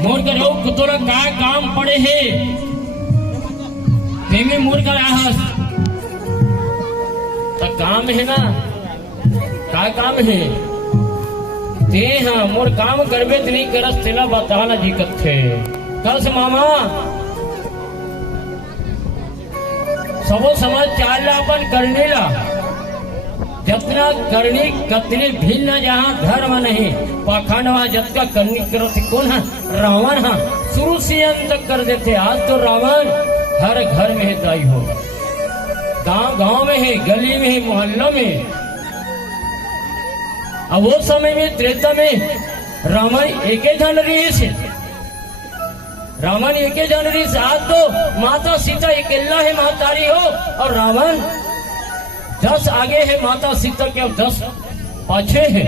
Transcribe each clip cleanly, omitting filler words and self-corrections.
मोर करो कुतोरा काय काम पड़े है प्रेमी मोर कर आहस तो काम है ना काय काम है ते हाँ मोर काम करबे तो नहीं करस तेला बताना जी कथे कल से मामा सबो समझ चाल अपन करने ला जतना करनी कतनी भिन्न जहाँ धर्म नहीं पाखंड वहाँ जतका करनी करो कौन है रावण हाँ शुरू से अंत तक कर देते आज तो रावण हर घर में है दाई हो गांव गांव में है गली में है मोहल्लों में। अब वो समय में त्रेता में रावण एक जन रही से रावण एक जन रही से आज तो माता सीता अकेला है महतारी हो और रावण 10 आगे है माता सीता के और 10 पाछे है।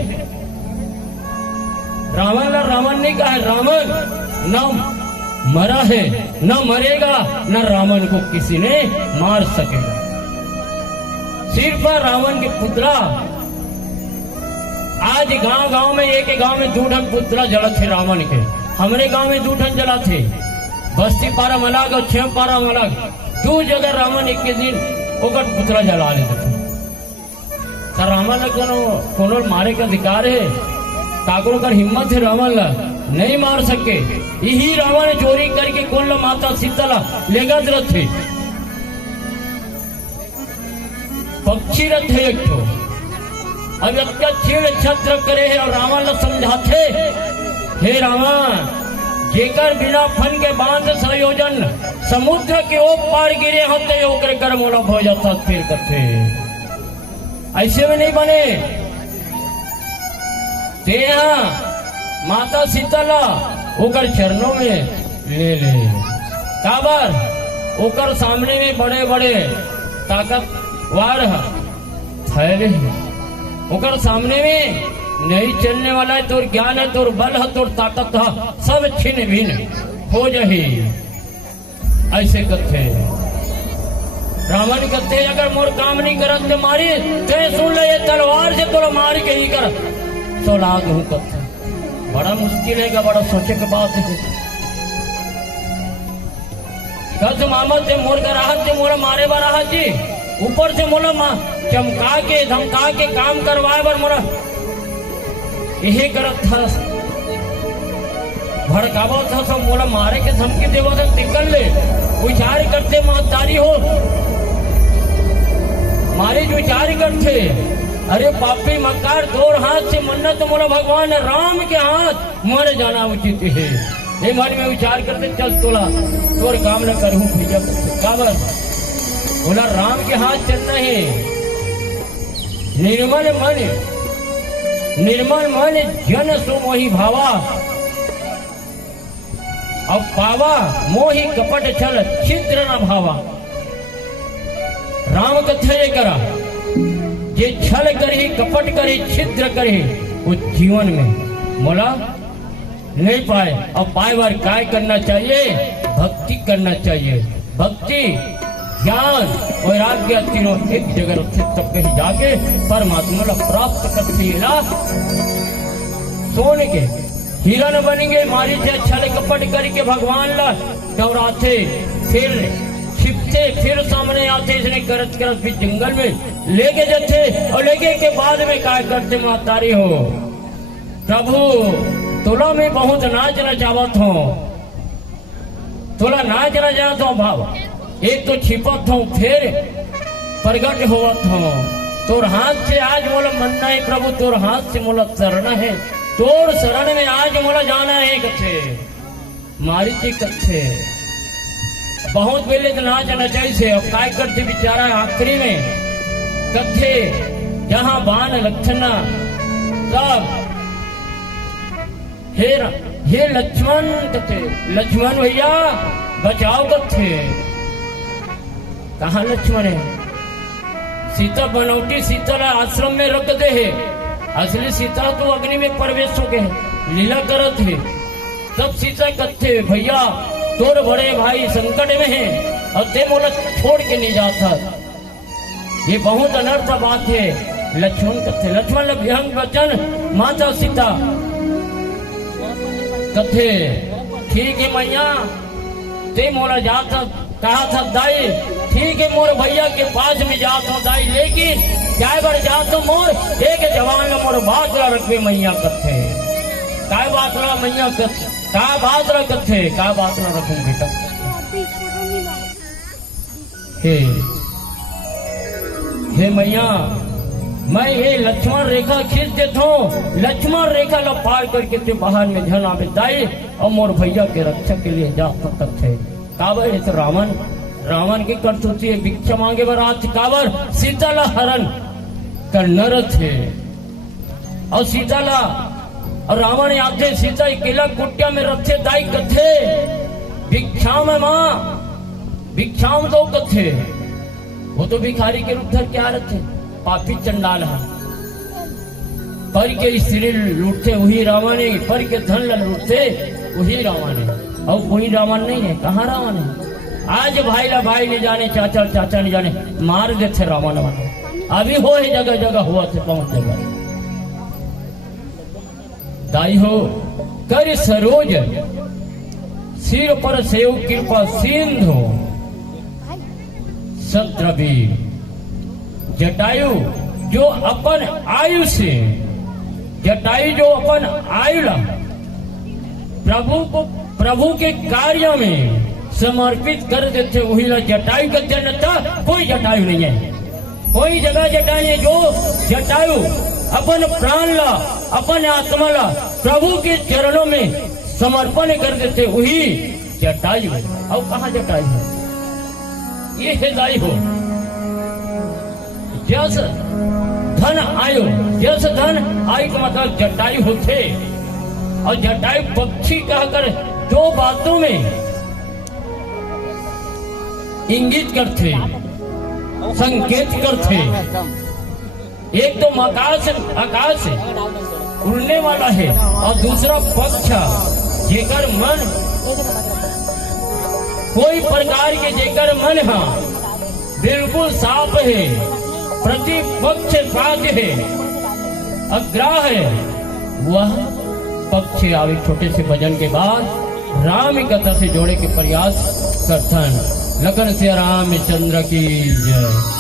रावण ने कहा है रावण न मरा है न मरेगा न रावण को किसी ने मार सकेगा। सिर्फ रावण के पुत्रा आज गांव गांव में एक गांव में 2 ढंग पुतला जला थे रावण के। हमारे गांव में 2 ढंग जला थे बस्ती पारा मलाग और 6 पारा मलाग 2 जगह रावण एक के दिन ओकर पुतला जला लेते थे। तो रावण कोनो मारे का अधिकार है काकरो कर हिम्मत है रावण ला नहीं मार सके। यही रावण चोरी करके कौन ला माता सीता ला लेगा रथे पक्षी रथ है एक तो अब इतना छेड़ छत्र करे है और रावण ला समझाते हे रावण जेकर बिना फन के बांध संयोजन समुद्र के ओ पार गिरे होते ओकर कर मोला हो जाता फिर करते ऐसे में नहीं बने। ते माता सीता ओकर चरणों में ले काबर ओकर सामने में बड़े बड़े ताकतवर थैले ओकर सामने में नहीं चलने वाला है तोर ज्ञान है तोर बल है तोर ताकत है सब छिन्न भिन्न हो जाही। ऐसे कथे रावण कहते अगर मोर काम नहीं करत तो मारी ते सुन ले ये तलवार से तोरा मार के ही कर तो लाग हूं कथे बड़ा मुश्किल है बड़ा सोचे के बात है। कल मामा से मोर का राहत से मोरा मारे बा राहत जी ऊपर से मोला चमका के धमका के काम करवाए बर मोरा यही करत था भड़कावा था सब मोला मारे के धमकी देवा था टिकल ले विचार करते महतारी हो मारे जो विचार करते अरे पापी मकार तोर हाथ से मन्नत मोला भगवान राम के हाथ मर जाना उचित है। ये मन में विचार करते चल तोला तोर काम न करूं भैया काबर बोला राम के हाथ चलना है। निर्मल मन जन सो मोहि भावा अब पावा मोहि कपट छल छिद्र न भावा। राम कथे करा जे छल करे कपट करे छिद्र करे वो जीवन में मोला नहीं पाए। अब पाए बार काय करना चाहिए भक्ति करना चाहिए। भक्ति ज्ञान वैराग्य तीनों एक जगह रखे तब कहीं जाके परमात्मा ला प्राप्त करते सोने के हिरण बनेंगे मारी से छल कपट करके भगवान ला डराते फिर छिपते फिर सामने आते इसने करत करत फिर जंगल में लेके जाते और लेके के बाद में काय करते महतारी हो प्रभु तोला में बहुत नाच नचावत हो तोला नाच नचावत हो भाव एक तो छिपत हूँ फिर प्रगट होवत हूँ तोर हाथ से आज मोला मनना है प्रभु तोर हाथ से मोला शरण है तोर शरण में आज मोला जाना है कथे मारी थी कथे बहुत पहले तो नाच नचाई से अब काय करते बेचारा आखिरी में कथे जहाँ बाण लक्षण सब हे लक्ष्मण कथे लक्ष्मण भैया बचाओ कथे कहा लक्ष्मण है सीता बनौटी सीता ला आश्रम में रख दे है असली सीता तो अग्नि में प्रवेश हो गए लीला करत है तब सीता कथे भैया तोर बड़े भाई संकट में है और ते मोला छोड़ के नहीं जाता ये बहुत अनर्थ बात है। लक्ष्मण कथे लक्ष्मण विहंग वचन माता सीता कथे ठीक है मैया, ते मोरा जात कहा था दाई, ठीक है मोर भैया के पास में जात हूँ दाई, लेकिन क्या बार जात तो मोर एक जवान में मोर बात रखे मैया कथे, काय बात रहा मैया कथे, का बात रहा कथे, का बात रहा रखूं बेटा। हे मैया, मैं ये लक्ष्मण रेखा खींच देता हूँ, लक्ष्मण रेखा ला पार करके ते बाहर में धन आवे दाई और मोर भैया के रक्षा के लिए जा तक थे। काबर तो रावण की करतूती है, भिक्षा मांगे बर आज काबर सीता ला हरण कर नर थे और सीता ला और रावण आते सीता केला कुटिया में रखे दाई कथे भिक्षा में माँ भिक्षा में दो कथे, वो तो भिखारी के रूप धर के आ रहे थे, पापी चंडाल है, पर के स्त्री लूटते वही रावण है, पर के धन लूटते वही रावण है, और कोई रावण नहीं है, कहाँ रावण है। आज भाई ला भाई नहीं जाने, चाचा चाचा नहीं जाने, मार देते रावण वाले, अभी हो ही जगह जगह हुआ थे पहुंच जगह। दाई हो कर सरोज सिर पर सेव कृपा सिंधु सत्रवीर, जटायु जो अपन आयु से, जटायु जो अपन आयु ला प्रभु के कार्य में समर्पित कर देते वही ला जटायु का जनता, कोई जटायु नहीं है, कोई जगह जटायु है, जो जटायु अपन प्राण ला अपन आत्मा ला प्रभु के चरणों में समर्पण कर देते वही जटायु। और कहाँ जटायु है, ये है दाई हो। जस धन आयु, जस धन आयु का मतलब जटायु होते, और जटायु पक्षी कहकर दो बातों में इंगित करते, संकेत करते, एक तो आकाश उड़ने वाला है, और दूसरा पक्ष जेकर मन कोई प्रकार के जेकर मन है बिल्कुल साफ है, प्रतिपक्ष साध्य है, अग्राह है, वह पक्ष आवे छोटे से भजन के बाद राम कथा से जोड़े के प्रयास करथन। लखन से रामचंद्र की जय।